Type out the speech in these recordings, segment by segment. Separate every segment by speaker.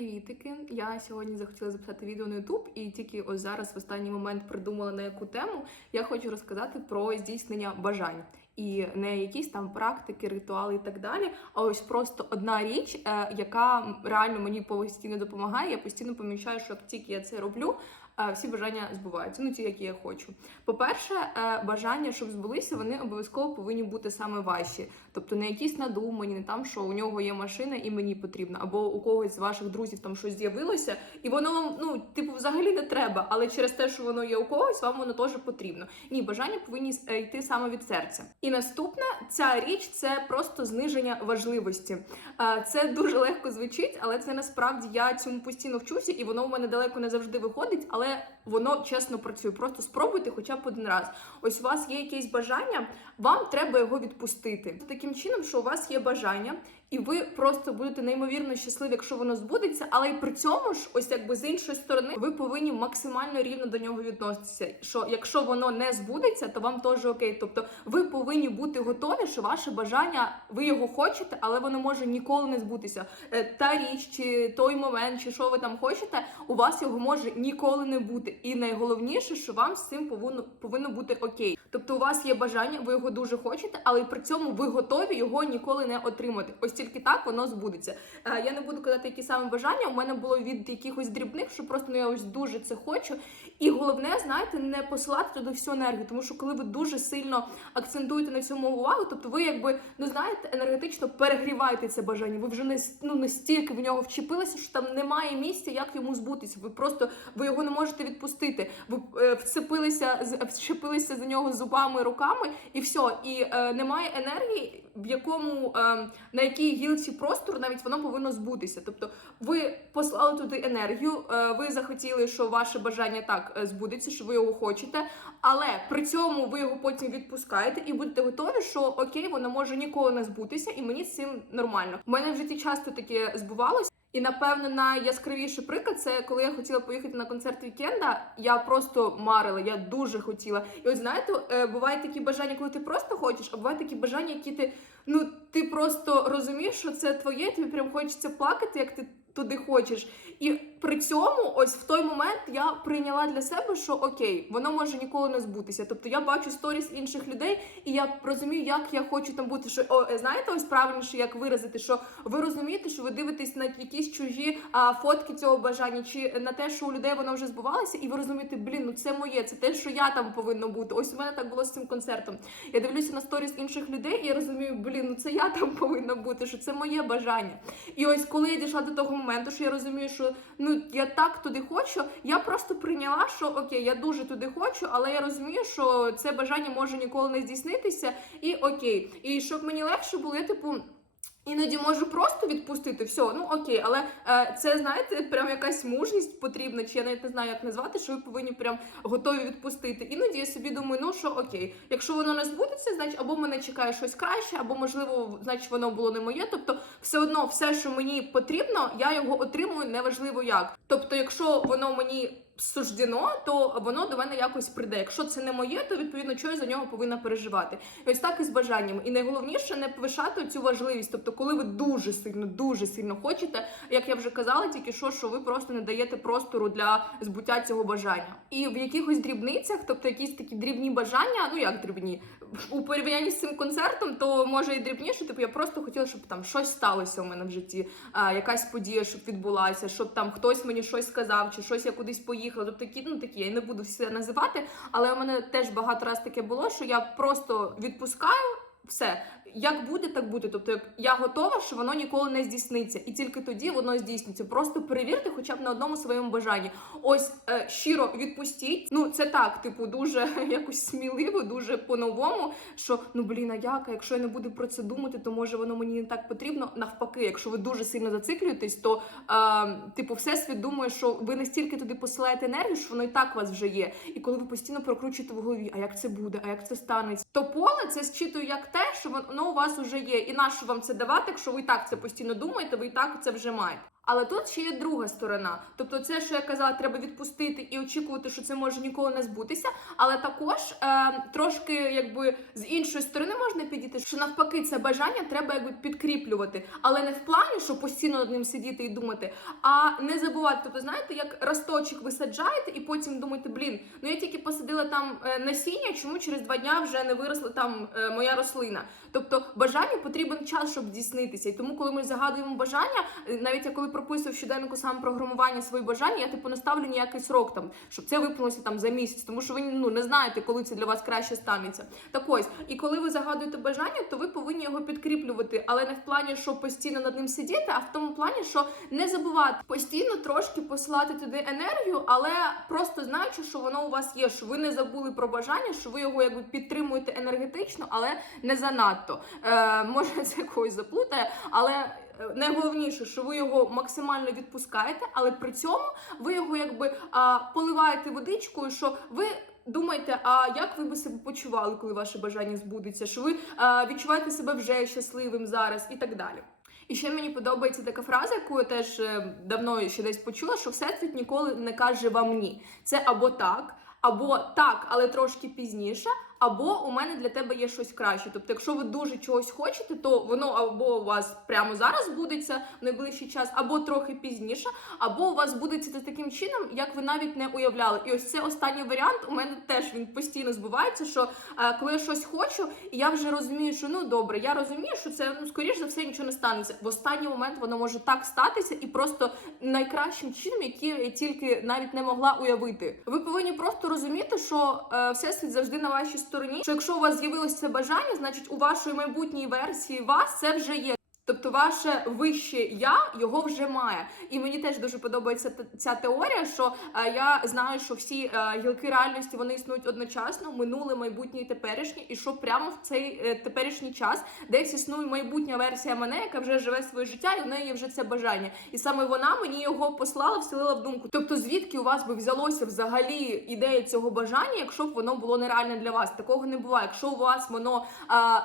Speaker 1: Привітики! Я сьогодні захотіла записати відео на YouTube і тільки ось зараз в останній момент придумала на яку тему. Я хочу розказати про здійснення бажань. І не якісь там практики, ритуали і так далі, а ось просто одна річ, е, яка реально мені постійно допомагає. Я постійно помічаю, що тільки я це роблю, всі бажання збуваються. Ну ті, які я хочу. По-перше, е, бажання, щоб збулися, вони обов'язково повинні бути саме ваші. Тобто не якісь надумані, не там, що у нього є машина і мені потрібно, або у когось з ваших друзів там щось з'явилося, і воно вам, ну, типу, взагалі не треба, але через те, що воно є у когось, вам воно теж потрібно. Ні, бажання повинні е, йти саме від серця. І наступна ця річ це просто зниження важливості. Е, Це дуже легко звучить, але це насправді я цьому постійно вчуся, і воно у мене далеко не завжди виходить, але воно чесно працює. Просто спробуйте хоча б один раз. Ось у вас є якесь бажання, вам треба його відпустити. Таким чином, що у вас є бажання, і ви просто будете неймовірно щасливі, якщо воно збудеться, але й при цьому ж, ось якби з іншої сторони, ви повинні максимально рівно до нього відноситися. Що якщо воно не збудеться, то вам теж окей. Тобто ви повинні бути готові, що ваше бажання, ви його хочете, але воно може ніколи не збутися. Е, Та річ, чи той момент, чи що ви там хочете, у вас його може ніколи не бути. І найголовніше, що вам з цим повинно повинно бути окей. Тобто, у вас є бажання, ви його дуже хочете, але при цьому ви готові його ніколи не отримати. Ось тільки так воно збудеться. Е, Я не буду казати, які саме бажання. У мене було від якихось дрібних, що просто ну я ось дуже це хочу. І головне, знаєте, не посилати туди всю енергію, тому що коли ви дуже сильно акцентуєте на цьому увагу, тобто ви якби ну знаєте, енергетично перегріваєте це бажання. Ви вже не ну настільки в нього вчепилися, що там немає місця, як йому збутися. Ви просто ви його не можете відпустити. Ви е, вцепилися вчепилися за нього зубами, руками, і все. І е, немає енергії, в якому е, на якій гілці простору навіть воно повинно збутися. Тобто ви послали туди енергію, е, ви захотіли, що ваше бажання так е, збудеться, що ви його хочете, але при цьому ви його потім відпускаєте і будете готові, що окей, воно може ніколи не збутися, і мені з цим нормально. У мене в житті часто таке збувалось. І напевно найяскравіший приклад це коли я хотіла поїхати на концерт вікенда. Я просто марила, я дуже хотіла. І от знаєте, е, бувають такі бажання, коли ти просто хочеш, а бувають такі бажання, які ти ну ти просто розумієш, що це твоє, тобі прям хочеться плакати, як ти туди хочеш. І при цьому, ось в той момент я прийняла для себе, що окей, воно може ніколи не збутися. Тобто я бачу сторіс інших людей, і я розумію, як я хочу там бути. Що о, знаєте, ось правильніше, як виразити, що ви розумієте, що ви дивитесь на якісь чужі а, фотки цього бажання, чи на те, що у людей воно вже збувалося, і ви розумієте, блін, ну це моє, це те, що я там повинно бути. Ось у мене так було з цим концертом. Я дивлюся на сторіс інших людей, і я розумію, блін, ну це я там повинна бути, що це моє бажання. І ось коли я дійшла до того моменту, що я розумію, що ну я так туди хочу, я просто прийняла, що окей, я дуже туди хочу, але я розумію, що це бажання може ніколи не здійснитися, і окей. І щоб мені легше було, я типу. Іноді можу просто відпустити все, ну окей, але е, це знаєте, прям якась мужність потрібна, чи я навіть не знаю, як назвати, що ви повинні прям готові відпустити. Іноді я собі думаю, ну що окей, якщо воно не збудеться, значить або мене чекає щось краще, або можливо, значить воно було не моє. Тобто, все одно, все, що мені потрібно, я його отримую, неважливо як. Тобто, якщо воно мені суждено, то воно до мене якось прийде. Якщо це не моє, то відповідно що я за нього повинна переживати. І ось так і з бажаннями. І найголовніше не повишати цю важливість. Тобто, коли ви дуже сильно, дуже сильно хочете, як я вже казала, тільки що, що ви просто не даєте простору для збуття цього бажання. І в якихось дрібницях, тобто якісь такі дрібні бажання, ну як дрібні, у порівнянні з цим концертом, то може і дрібніше. Типу, я просто хотіла, щоб там щось сталося у мене в житті, якась подія, щоб відбулася, щоб там хтось мені щось сказав, чи щось я кудись поїхала. Тобто такі, ну такі, я не буду все називати, але у мене теж багато раз таке було, що я просто відпускаю. Все, як буде, так буде. Тобто, як я готова, що воно ніколи не здійсниться, і тільки тоді воно здійсниться. Просто перевірте, хоча б на одному своєму бажанні. Ось е, щиро відпустіть. Ну це так, типу, дуже якось сміливо, дуже по-новому. Що ну блін, а як? А якщо я не буду про це думати, то може воно мені не так потрібно. Навпаки, якщо ви дуже сильно зациклюєтесь, то е, типу, всесвіт думає, що ви настільки туди посилаєте енергію, що воно і так у вас вже є. І коли ви постійно прокручуєте в голові, а як це буде, а як це станеться, то поле це зчитує як те, що воно у вас вже є. І нащо вам це давати, якщо ви і так це постійно думаєте, ви і так це вже маєте. Але тут ще є друга сторона. Тобто, це, що я казала, треба відпустити і очікувати, що це може ніколи не збутися. Але також е, трошки, якби з іншої сторони можна підійти, що навпаки, це бажання треба якби підкріплювати, але не в плані, що постійно над ним сидіти і думати, а не забувати. Тобто, знаєте, як росточок ви саджаєте, і потім думаєте, блін, ну я тільки посадила там е, насіння, чому через два дня вже не виросла там е, моя рослина. Тобто бажанню потрібен час, щоб здійснитися. І тому, коли ми загадуємо бажання, е, навіть коли прописую в щоденнику саме програмування свої бажання, я типу не ставлю ніякий срок там, щоб це виповнилося там за місяць, тому що ви ну не знаєте, коли це для вас краще станеться. Так ось, і коли ви загадуєте бажання, то ви повинні його підкріплювати, але не в плані, що постійно над ним сидіти, а в тому плані, що не забувати постійно трошки посилати туди енергію, але просто знаючи, що воно у вас є, що ви не забули про бажання, що ви його якби підтримуєте енергетично, але не занадто. Е, може, це когось заплутає, але. Найголовніше, що ви його максимально відпускаєте, але при цьому ви його якби а, поливаєте водичкою, що ви думаєте, а як ви би себе почували, коли ваше бажання збудеться? Що ви а, відчуваєте себе вже щасливим зараз і так далі. І ще мені подобається така фраза, яку я теж е, давно ще десь почула, що всесвіт ніколи не каже вам ні. Це або так, або так, але трошки пізніше, або у мене для тебе є щось краще. Тобто, якщо ви дуже чогось хочете, то воно або у вас прямо зараз будеться в найближчий час, або трохи пізніше, або у вас будеться це таким чином, як ви навіть не уявляли. І ось це останній варіант. У мене теж він постійно збувається. Що е, коли я щось хочу, і я вже розумію, що ну добре, я розумію, що це ну скоріш за все нічого не станеться. В останній момент воно може так статися, і просто найкращим чином, який я тільки навіть не могла уявити. Ви повинні просто розуміти, що е, всесвіт завжди на вашій стороні. Що якщо у вас з'явилося це бажання, значить у вашої майбутній версії вас це вже є. Тобто ваше вище я його вже має. І мені теж дуже подобається ця теорія, що е, я знаю, що всі е, гілки реальності вони існують одночасно, минуле, майбутнє і теперішнє, і що прямо в цей е, теперішній час десь існує майбутня версія мене, яка вже живе своє життя, і в неї є вже це бажання. І саме вона мені його послала, вселила в думку. Тобто, звідки у вас би взялося взагалі ідея цього бажання, якщо б воно було нереальне для вас? Такого не буває. Якщо у вас воно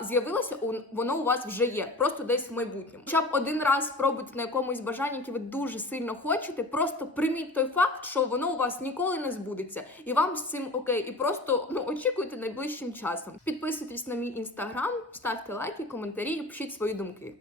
Speaker 1: з'явилося, воно у вас вже є, просто десь в майбутньому. Хоча б один раз спробуйте на якомусь бажанні, яке ви дуже сильно хочете, просто прийміть той факт, що воно у вас ніколи не збудеться, і вам з цим окей. І просто ну очікуйте найближчим часом. Підписуйтесь на мій інстаграм, ставте лайки, коментарі пишіть свої думки.